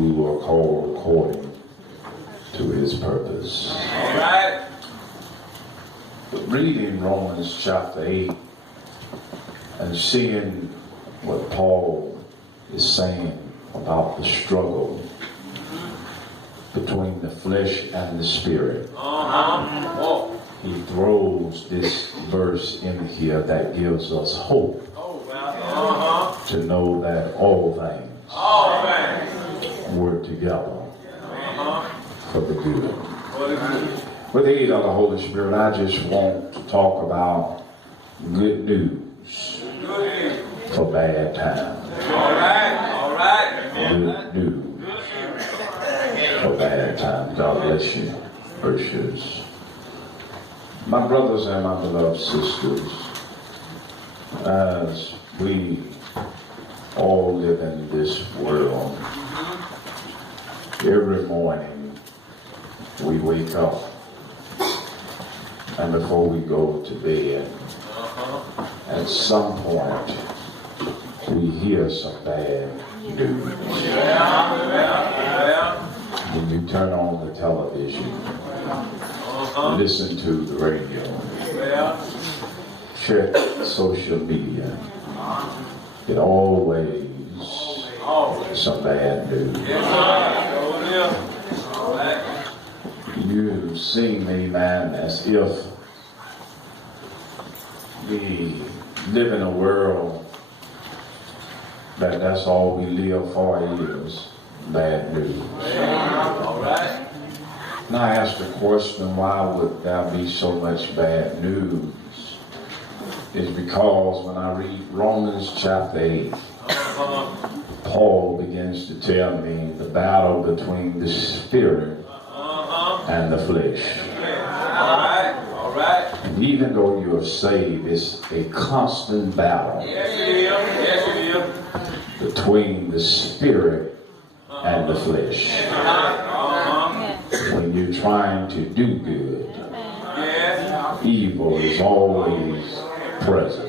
who are called according to his purpose. All right. Reading Romans chapter 8 and seeing what Paul is saying about the struggle between the flesh and the spirit. He throws this verse in here that gives us hope to know that all things work together for the good. With the aid of the Holy Spirit, I just want to talk about good news for bad times. All right. Good news for bad times. God bless you, worshipers. My brothers and my beloved sisters, as we all live in this world, every morning we wake up, and before we go to bed, at some point we hear some bad news. When you turn on the television, listen to the radio, check social media, it always some bad news. You seem, amen, as if we live in a world that's all we live for is bad news. And I ask the question, why would there be so much bad news? It's because when I read Romans chapter 8, Paul begins to tell me the battle between the spirit and the flesh. All right. And even though you are saved, it's a constant battle between the spirit and the flesh. When you're trying to do good, evil is always present.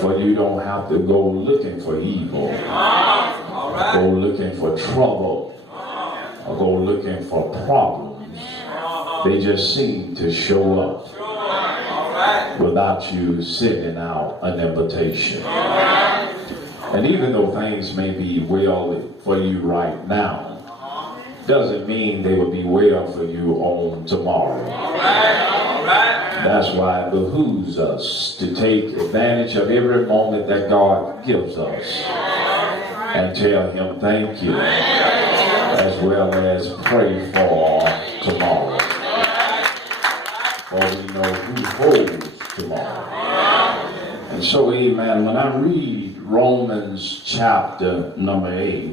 But you don't have to go looking for evil, go looking for trouble, or go looking for problems. They just seem to show up without you sending out an invitation. And even though things may be well for you right now, doesn't mean they will be well for you on tomorrow. That's why it behooves us to take advantage of every moment that God gives us and tell him thank you, as well as pray for tomorrow. For we know who holds tomorrow. And so, amen, when I read Romans chapter number 8,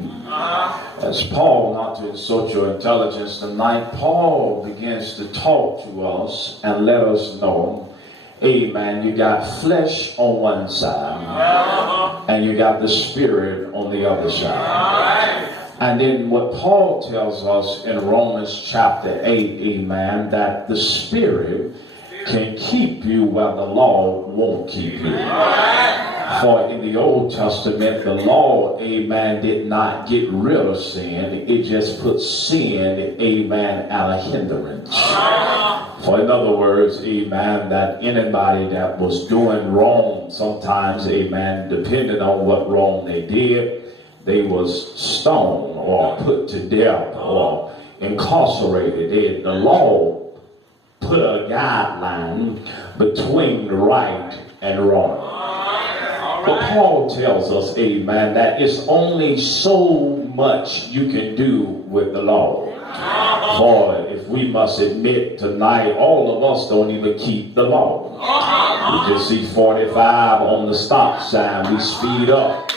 as Paul, not to insult your intelligence tonight, Paul begins to talk to us and let us know, amen, you got flesh on one side and you got the spirit on the other side. And then what Paul tells us in Romans chapter 8, amen, that the spirit can keep you where the law won't keep you. For in the Old Testament, the law, amen, did not get rid of sin. It just put sin, amen, at a hindrance. For in other words, amen, that anybody that was doing wrong, sometimes, amen, depending on what wrong they did, they was stoned or put to death or incarcerated. The law put a guideline between right and wrong. But Paul tells us, amen, that it's only so much you can do with the law. For if we must admit tonight, all of us don't even keep the law. We just see 45 on the stop sign. We speed up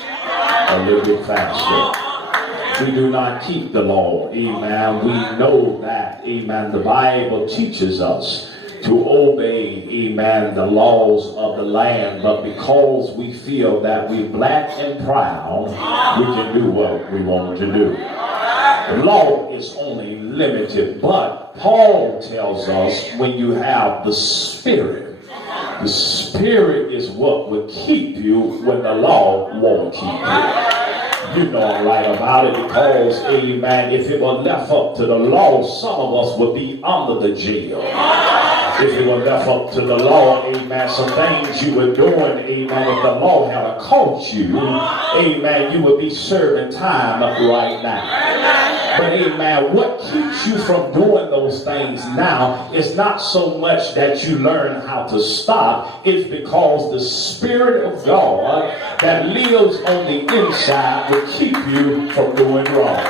a little bit faster. We do not keep the law. Amen. We know that. Amen. The Bible teaches us to obey, amen, the laws of the land, but because we feel that we're black and proud, we can do what we want to do. The law is only limited, but Paul tells us when you have the Spirit is what will keep you when the law won't keep you. You know I'm right about it because, amen, if it were left up to the law, some of us would be under the jail. If it were left up to the law, amen, some things you were doing, amen, if the law had caught you, amen, you would be serving time right now. But amen, what keeps you from doing those things now is not so much that you learn how to stop, it's because the Spirit of God that lives on the inside will keep you from doing wrong.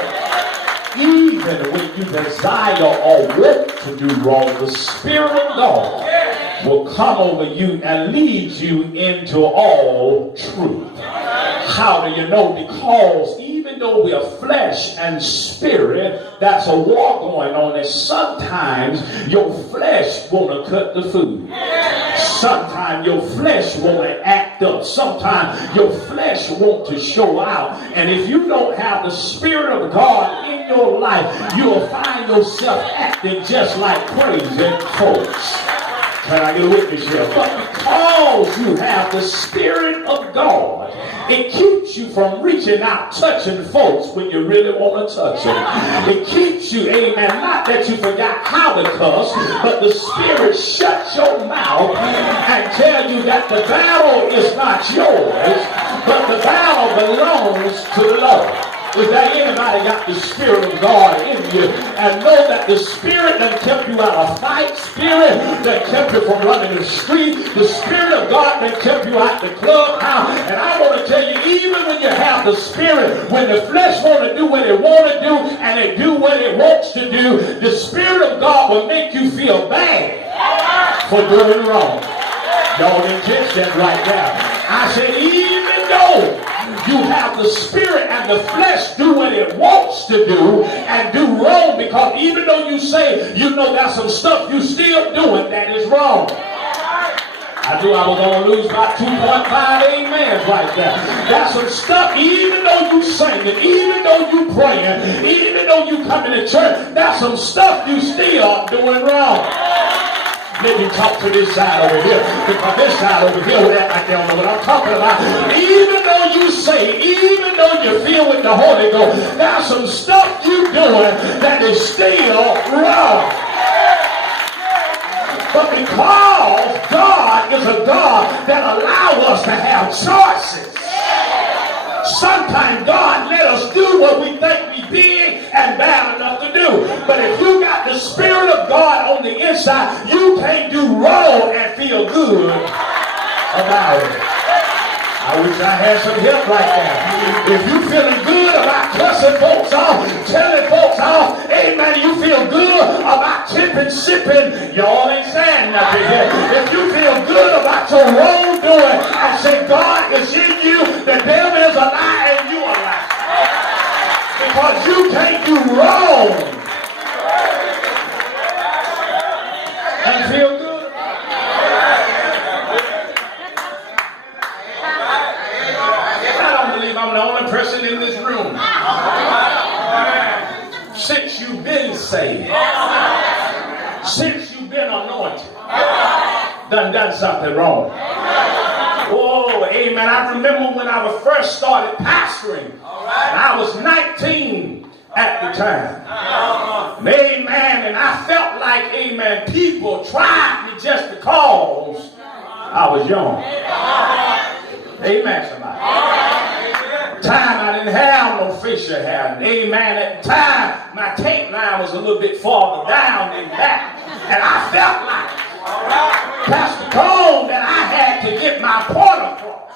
Even when you desire or want to do wrong, the Spirit of God will come over you and lead you into all truth. How do you know? Because even though we are flesh and spirit, that's a war going on, and sometimes your flesh want to cut the food. Sometimes your flesh want to act up. Sometimes your flesh want to show out. And if you don't have the Spirit of God in your life, you'll find yourself acting just like crazy folks. Can I get a witness here? But because you have the Spirit of God, it keeps you from reaching out, touching folks when you really want to touch them. It keeps you, amen, not that you forgot how to cuss, but the Spirit shuts your mouth and tell you that the battle is not yours, but the battle belongs to the Lord. Is there anybody got the Spirit of God in you and know that the Spirit that kept you out of fight, Spirit that kept you from running the street, the Spirit of God that kept you out the clubhouse? And I want to tell you, even when you have the Spirit, when the flesh want to do what it want to do and it do what it wants to do, the Spirit of God will make you feel bad for doing wrong. Y'all didn't catch that right now. I said, even though you have the Spirit and the flesh do what it wants to do and do wrong, because even though you say you know there's some stuff you still doing that is wrong. I knew I was going to lose about 2.5 amens right there. There's some stuff, even though you singing, even though you praying, even though you coming to church, there's some stuff you still doing wrong. Let me talk to this side over here, because this side over here will act like they don't know what I'm talking about. Even though you say, even though you feel with the Holy Ghost, there's some stuff you doing that is still wrong. But because God is a God that allows us to have choices, sometimes God let us do what we think we big and bad enough to do. But if you got the Spirit of God on the inside, you can't do wrong and feel good about it. I wish I had some help right there. If you feeling good about cussing folks off, telling folks off, amen, you feel good about tipping, sipping, y'all ain't saying nothing here. If you feel good about your wrongdoing and say God is in you, the devil is a lie and you a lie. Because you can't do wrong and feel good. I'm the only person in this room. Since you've been saved, since you've been anointed, done something wrong. Oh, amen. I remember when I first started pastoring, and I was 19 at the time. Amen. And I felt like, amen, people tried me just because I was young. Amen, somebody. Time I didn't have no facial hair. Amen. At the time, my tape line was a little bit farther down than that. And I felt like Pastor Cole that I had to get my point across.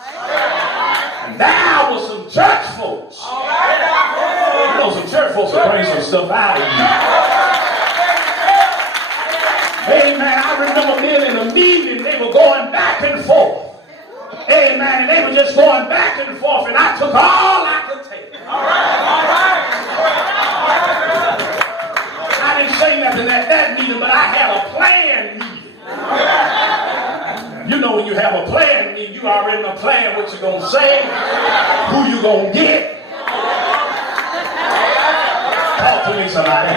And there was some church folks. You know, some church folks will bring some stuff out of you. Amen. I remember being in a meeting, they were going back and forth. Amen. And they were just going back and forth, and I took all I could take. I didn't say nothing at that meeting, but I had a plan meeting. You know, when you have a plan meeting, you already know plan what you're going to say, who you're going to get. Talk to me, somebody.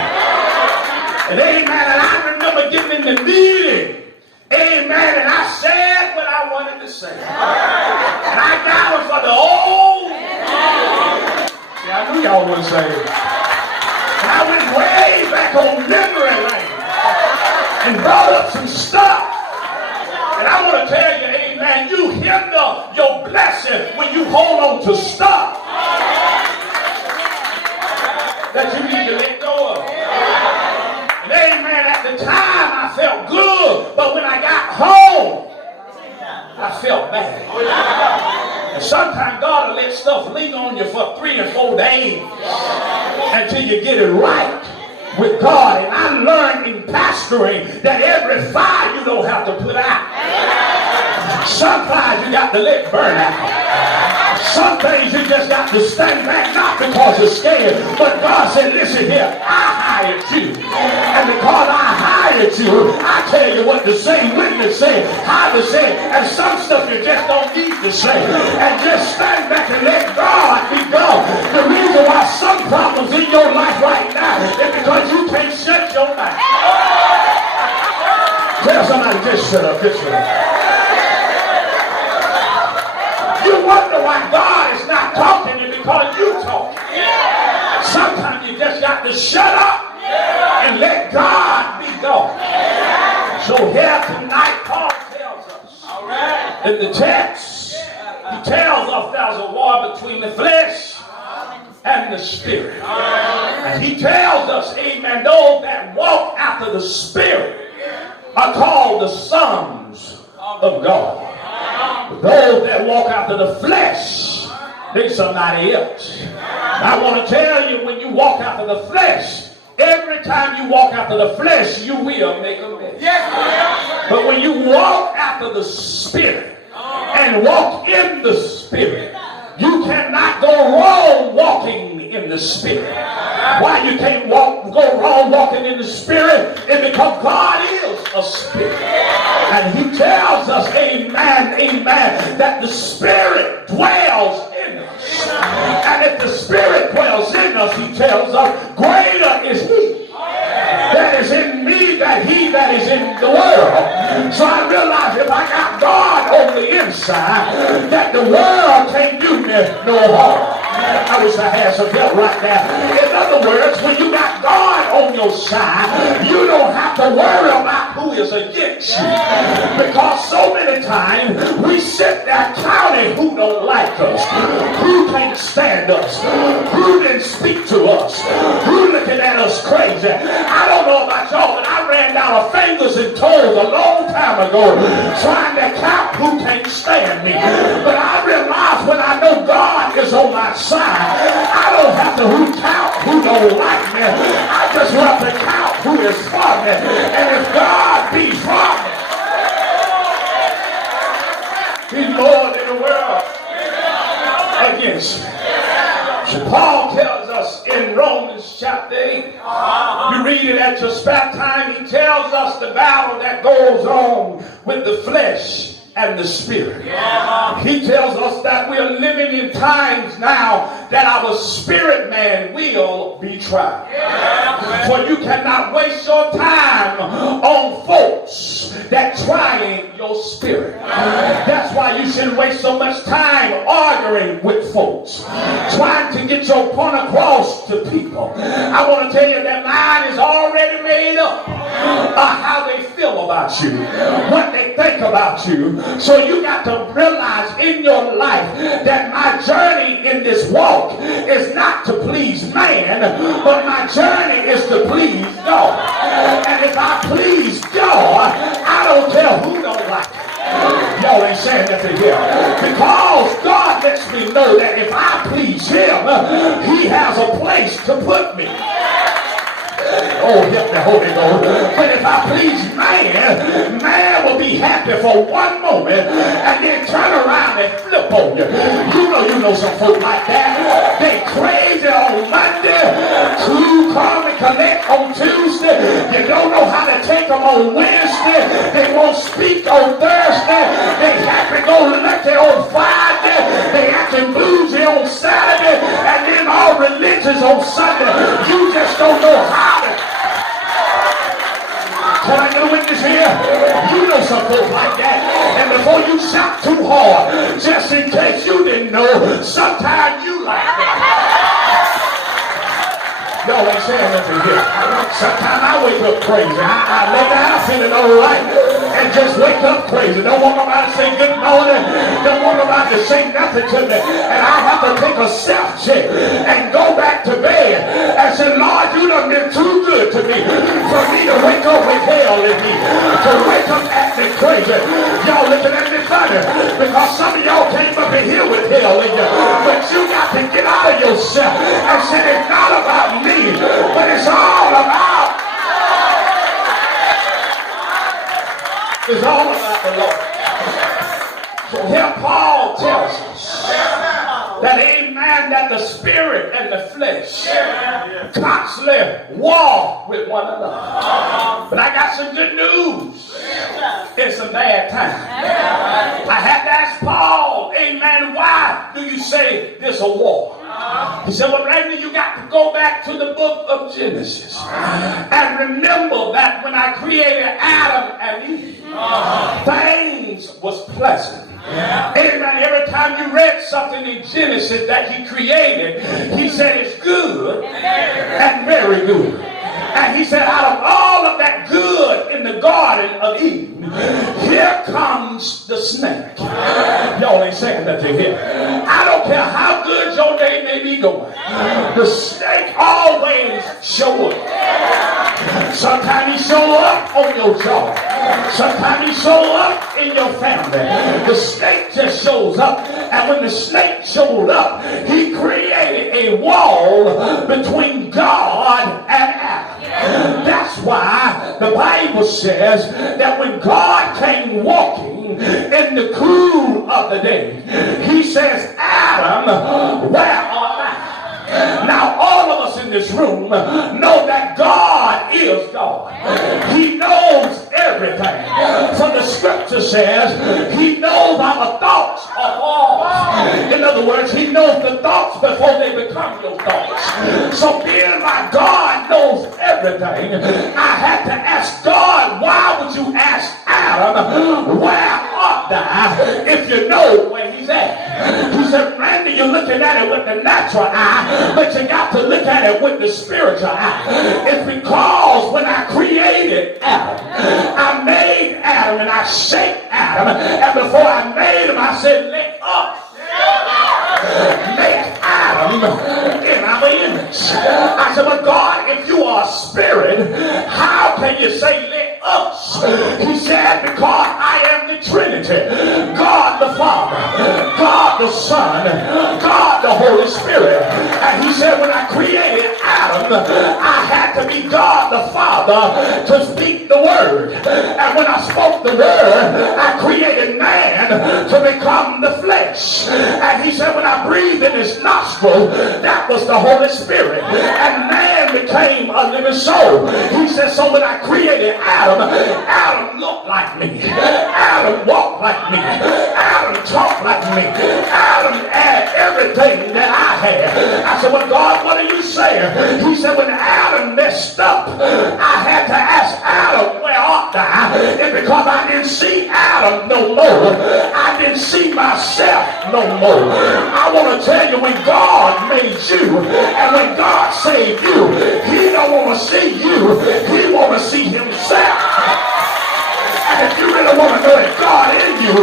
And amen. And I remember getting in the meeting. Amen. And I said what I wanted to say. And I got it for the old y'all would say. And I went way back on memory lane and brought up some stuff. And I want to tell you, amen, you hinder your blessing when you hold on to stuff that you need to let go of. And amen, at the time I felt good, but when I got home, I felt bad. And sometimes God will let stuff linger on you for 3 and 4 days until you get it right with God. And I learned in pastoring that every fire you don't have to put out. Some fires you got to let burn out. Some things you just got to stand back, not because you're scared, but God said, listen here, I hired you. And because I hired you, I tell you what to say, when to say, how to say it. And some stuff you just don't need to say. And just stand back and let God be God. The reason why some problems in your life right now is because you can't shut your mouth. Tell somebody, just shut up, just shut up. You wonder why God is not talking to you because you talk. Sometimes you just got to shut up and let God be God. So here tonight, Paul tells us in the text, he tells us there's a war between the flesh and the spirit. And he tells us, amen, those that walk after the spirit are called the sons of God. Those that walk after the flesh, they're somebody else. I want to tell you, when you walk after the flesh, every time you walk after the flesh, you will make a mess. But when you walk after the spirit and walk in the spirit, you cannot go wrong walking in the spirit. Why you can't go wrong walking in the spirit is because God is a spirit. And he tells us, amen, amen, that the spirit dwells in us. And if the spirit dwells in us, he tells us, greater is he that is in me than he that is in the world. So I realize if I got God on the inside, that the world can't do me no harm. I wish I had some help right there. In other words, when you got God on your side, you don't have to worry about who is against you. Because so many times we sit there counting who don't like us, who can't stand us, who didn't speak to us, who looking at us crazy. I don't know about y'all, but I ran down our fingers and toes a long time ago trying to count who can't stand me. But I realized when I know God is on my side, I don't have to count who don't like me. I just have to count who is for me. And if God be for me, he's more than the world against me. So Paul tells us in Romans chapter 8, you read it at your spare time, he tells us the battle that goes on with the flesh and the spirit. He tells us that we are living in times now that our spirit man will be tried. For you cannot waste your time on folks that trying your spirit. That's why you shouldn't waste so much time arguing with folks, trying to get your point across to people. I want to tell you that mine is already made up how they feel about you, what they think about you. So you got to realize in your life that my journey in this walk is not to please man, but my journey is to please God. And if I please God, I don't care who don't like it. Y'all ain't saying nothing here. Because God lets me know that if I please him, he has a place to put me. Oh, help me, Holy Ghost. But if I please man, man will be happy for one moment and then turn around and flip on you. You know some folk like that. They crazy on Monday, to come and collect on Tuesday. You don't know how to take them on Wednesday. They won't speak on Thursday. They happy go lucky on Friday. They acting bluesy on Saturday. And then all religions on Sunday. You just don't know how to. Can I get a witness here? You know some folks like that. And before you shout too hard, just in case you didn't know, sometimes you like that. Y'all ain't saying nothing here. Sometimes I wake up crazy. I lay down feeling all right and just wake up crazy. Don't want nobody to say good morning. Don't want nobody to say nothing to me. And I have to take a self-check and go back to bed and say, Lord, you done been too good to me for me to wake up with hell in me, to wake up acting crazy. Y'all looking at me funny because some of y'all came up in here with hell in you. But you got to get out of yourself and say, it's not about me, but it's all about the Lord. So here Paul tells us that, amen, that the spirit and the flesh constantly war with one another. But I got some good news. It's a bad time. I had to ask Paul, amen, why do you say this a war? He said, well, Randy, you got to go back to the book of Genesis and remember that when I created Adam and Eve, things was pleasant. Amen. Every time you read something in Genesis that he created, he said it's good and very good. And he said, out of all of that good in the Garden of Eden, here comes the snake. Y'all ain't saying nothing here. I don't care how good your day may be going. The snake always shows up. Sometimes he show up on your job. Sometimes he show up in your family. The snake just shows up. And when the snake showed up, he created a wall between God and Adam. That's why the Bible says that when God came walking in the cool of the day, he says, Adam, where art thou? Now all of us in this room know that God is God. He knows everything. So the scripture says he knows our thoughts are all. In other words, he knows the thoughts before they become your thoughts. So being my God knows everything, I had to ask God, why would you ask Adam, where art thou, if you know where he's at? He said, Randy, you're looking at it with the natural eye, but you got to look at it with the spiritual eye. It's because when I created Adam, I made Adam and I shaped Adam, and before I made him, I said, let us make Adam in our image. I said, but God, if you are a spirit, how can you say let us? He said, because I am the Trinity. God the Father, God the Son, God the Holy Spirit. And he said, when I created Adam, I had to be God the Father to speak the word. And when I spoke the word, I created man to become the flesh. And he said, when I breathed in his nostril, that was the Holy Spirit. And man became a living soul. He said, so when I created Adam, Adam looked like me. Adam walked like me. Adam talked like me. Adam had everything that I had. I said, well, God, what are you saying? He said, when Adam messed up, I had to ask Adam, where art thou? And because I didn't see Adam no more, I didn't see myself no more. I want to tell you, when God made you and when God saved you, he don't want to see you, he want to see himself. And if you really want to know that God in you,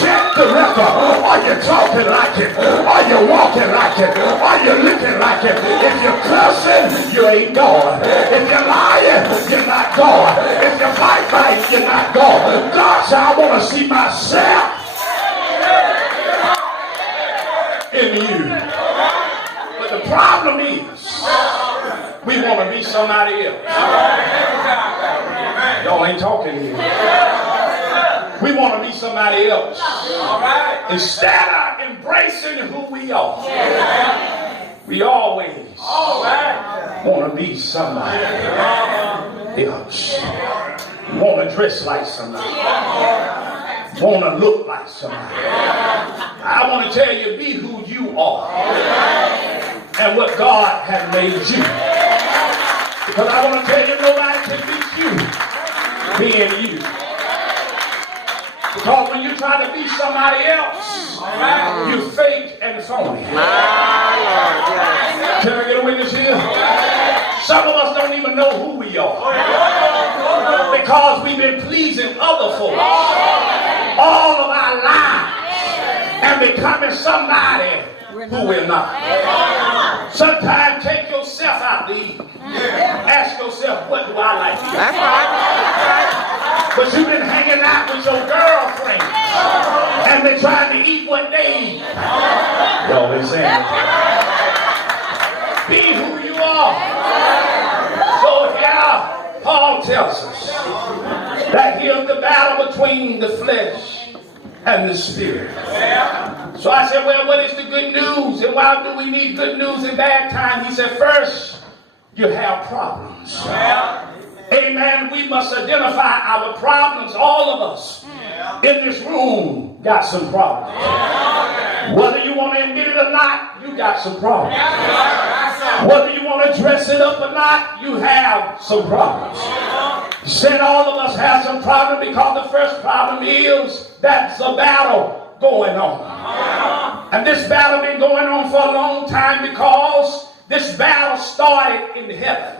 check the record. Are you talking like it? Are you walking like it? Are you looking like it? If you're cussing, you ain't God. If you're lying, you're not God. If you fight, you're not God. God said, I want to see myself in you. But the problem is, we want to be somebody else. Y'all ain't talking here. We want to be somebody else. Instead of embracing who we are, we always want to be somebody else. Want to dress like somebody. Want to look like somebody. I want to tell you, be who you are and what God has made you. Because I want to tell you, nobody can beat you being you. Because when you try to be somebody else, you fake and phony. Can I get a witness here? Some of us don't even know who we are because we've been pleasing other folks all of our lives and becoming somebody who we're not. Sometimes take yourself out to eat. Ask yourself, what do I like to eat? That's right. But you've been hanging out with your girlfriend and been trying to eat what they eat. Y'all been saying be who you are. So here, Paul tells us that here's the battle between the flesh and the spirit. So I said, well, what is the good news? And why do we need good news in bad times? He said, first, you have problems. Amen. We must identify our problems. All of us in this room got some problems. Whether you want to admit it or not, you got some problems. Whether you want to dress it up or not, you have some problems. He said all of us have some problems because the first problem is that's a battle going on. And this battle been going on for a long time because this battle started in heaven.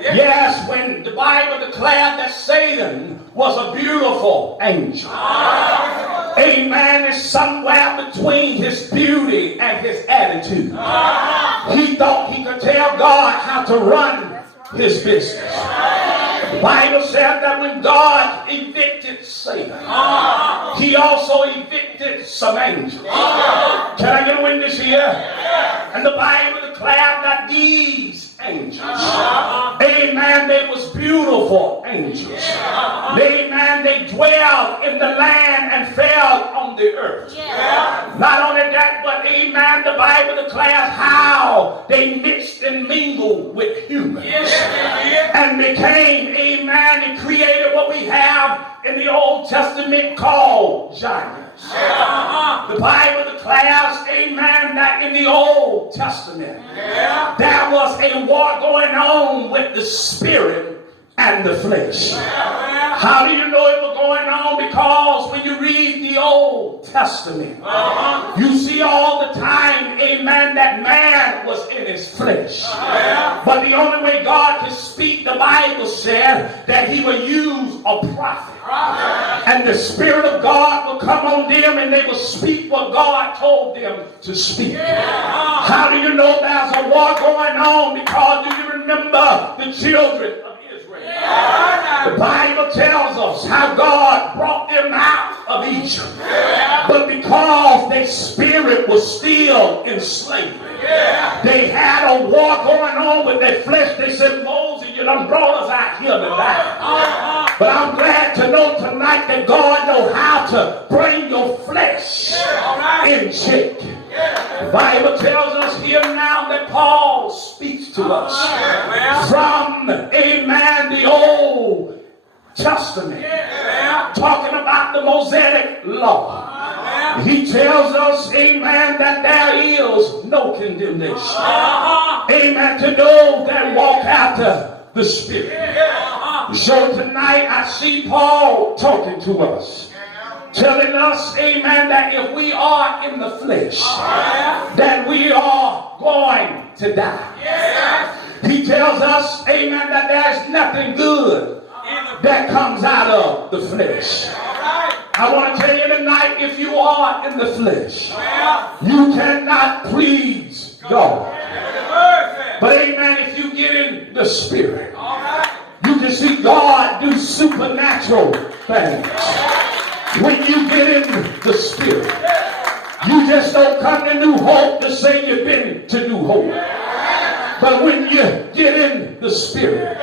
Yes, when the Bible declared that Satan was a beautiful angel. Amen. It's somewhere between his beauty and his attitude. He thought he could tell God how to run his business. The Bible said that when God evicted Satan, he also evicted some angels. Can I get a witness here? And the Bible declared that these angels, amen, they was beautiful angels. Amen, they dwelled in the land and fell on the earth. Not only that, but amen, the Bible declares how they mixed and mingled with humans and became, amen, and created what we have in the Old Testament called giants. The Bible declares, amen, that in the Old Testament there was a war going on with the spirit and the flesh. How do you know it was going on? Because when you read the Old Testament, you see all the time, amen, that man was in his flesh. But the only way God could speak, the Bible said that he would use a prophet. And the Spirit of God will come on them and they will speak what God told them to speak. How do you know there's a war going on? Because do you remember the children of Israel? The Bible tells us how God brought them out of Egypt. But because their spirit was still in slavery, they had a war going on with their flesh. They said, Moses, you done brought us out here to die. But I'm glad to know tonight that God knows how to bring your flesh in check. The Bible tells us here now that Paul speaks to us from, amen, the Old Testament, talking about the Mosaic law. He tells us, amen, that there is no condemnation. Amen, to those that walk after the Spirit. So tonight I see Paul talking to us, telling us, amen, that if we are in the flesh, that we are going to die. He tells us, amen, that there's nothing good that comes out of the flesh. I want to tell you tonight, if you are in the flesh, you cannot please God. But amen, if you get in the Spirit, you can see God do supernatural things. When you get in the Spirit, you just don't come to New Hope to say you've been to New Hope. But when you get in the Spirit,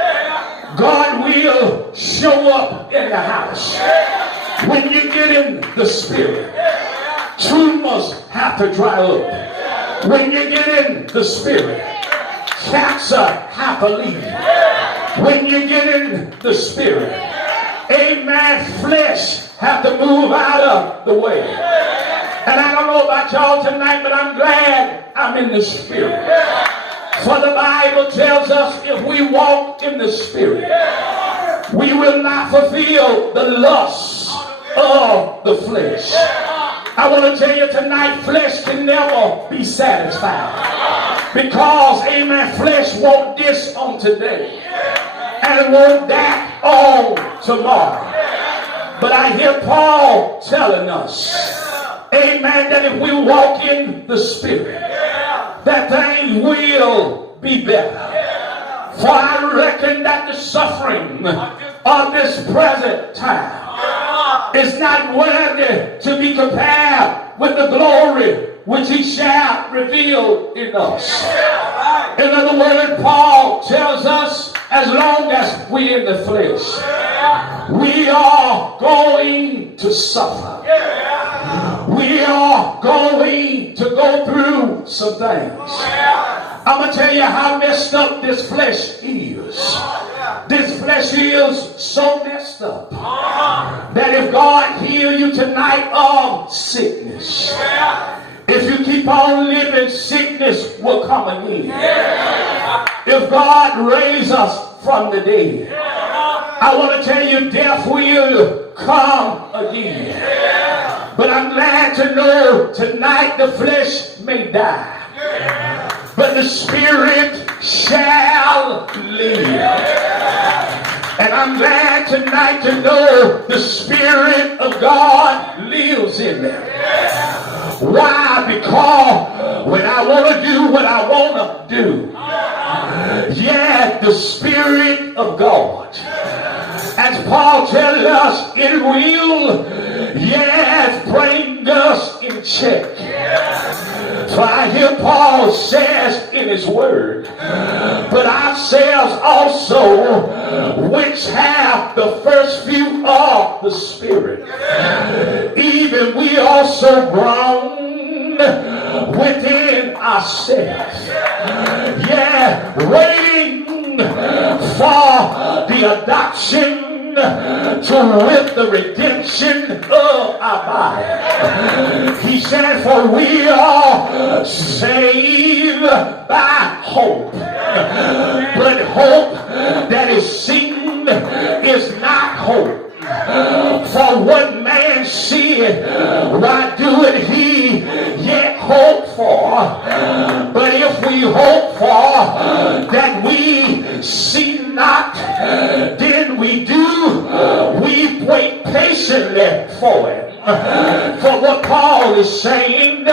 God will show up in the house. When you get in the Spirit, tumors have to dry up. When you get in the Spirit, cancer have to leave. When you get in the Spirit, amen, flesh have to move out of the way. And I don't know about y'all tonight, but I'm glad I'm in the Spirit. For the Bible tells us if we walk in the Spirit, we will not fulfill the lusts of the flesh. I want to tell you tonight, flesh can never be satisfied. Because, amen, flesh want this on today. And it want that on tomorrow. But I hear Paul telling us, amen, that if we walk in the Spirit, that things will be better. For I reckon that the suffering of this present time is not worthy to be compared with the glory which he shall reveal in us. In other words, Paul tells us, as long as we in the flesh, we are going to suffer. We are going to go through some things. I'm going to tell you how messed up this flesh is. This flesh is so messed up that if God heal you tonight of sickness, if you keep on living, sickness will come again. If God raise us from the dead, I want to tell you, death will come again. But I'm glad to know tonight the flesh may die, but the Spirit shall live. And I'm glad tonight to know the Spirit of God lives in me. Why? Because when I want to do what I want to do, yeah, the Spirit of God, as Paul tells us, it will, yes, bring us in check. So I hear Paul says in his word, but ourselves also, which have the first fruit of the Spirit, even we also groan within ourselves, yeah, waiting for the adoption to with the redemption of our body. He said, for we are saved by hope. But hope that is seen is not hope. For what man seeth, why doeth he yet hope for? But if we hope for that we see not, then we wait patiently for it. For what Paul is saying,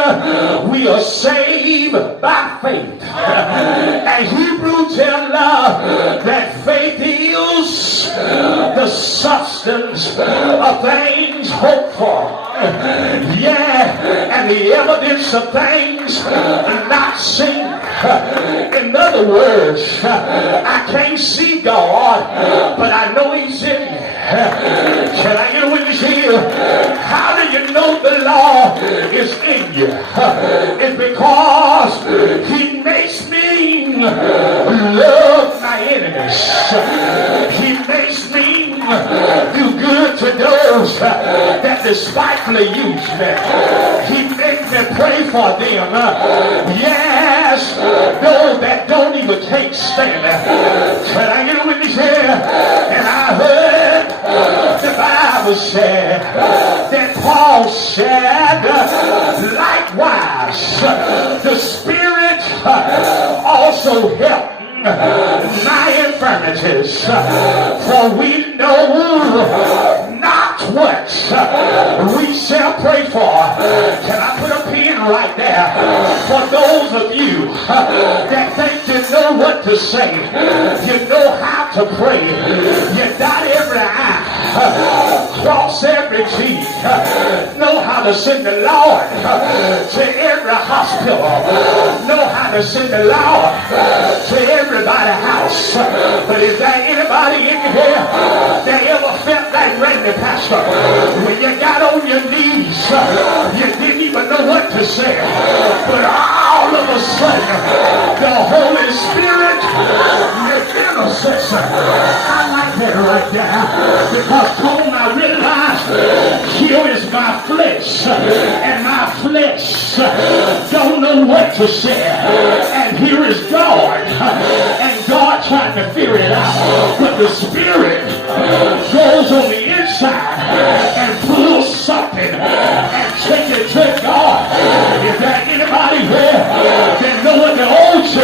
we are saved by faith. And Hebrew tells us that faith is the substance of things hoped for. Yeah, and the evidence of things not seen. In other words, I can't see God, but I know He's in me. Can I get a witness here? How do you know the law is in you? It's because He makes me love my enemies. He makes me do good to those that despitefully use me. He makes me pray for them. Yes, those that don't even take stand. Can I get a witness here? And I heard the Bible said that Paul said, likewise, the Spirit also helped my infirmities, for we know not what we shall pray for. Can I put a pin right there for those of you that think you know what to say, you know how to pray, you dot every I, cross every T, know how to send the Lord to every hospital, know how to send the Lord to everybody's house. But is there anybody in here that ever felt like Randy Pastor? When you got on your knees, you didn't even know what to say. But all of a sudden, the Holy Spirit, your intercessor, I like that right there. Because Tom, I realized here is my flesh, and my flesh don't know what to say. And here is God, and God trying to figure it out. But the Spirit goes on the inside and pulls something and take it to God. Is there anybody here that know what the old church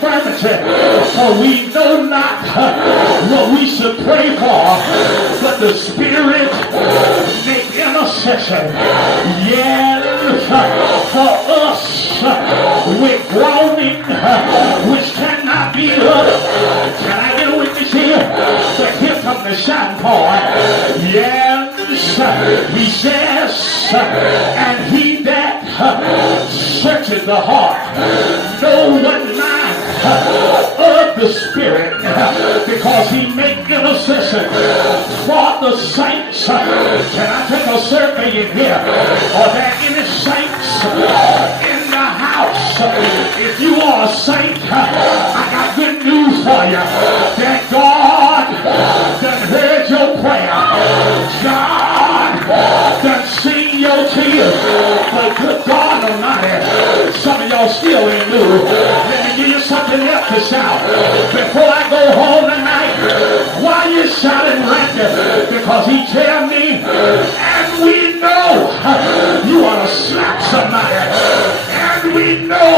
infirmity, for we know not what we should pray for, but the Spirit make intercession. Yes, for us with groaning which cannot be uttered. Can I get a witness here? But here come the shine part. Yes, he says, and he that searcheth the heart know what mind of the Spirit, because he make intercession for the saints. Can I take a survey in here? Are there any saints in the house? If you are a saint, I got good news for you. That God done heard your prayer. God done seen your tears. But good God Almighty, some of y'all still ain't moved. Let me give you something else to shout. Before I go home tonight, why you shouting record? Because he tell me, and we know you ought to slap somebody. And we know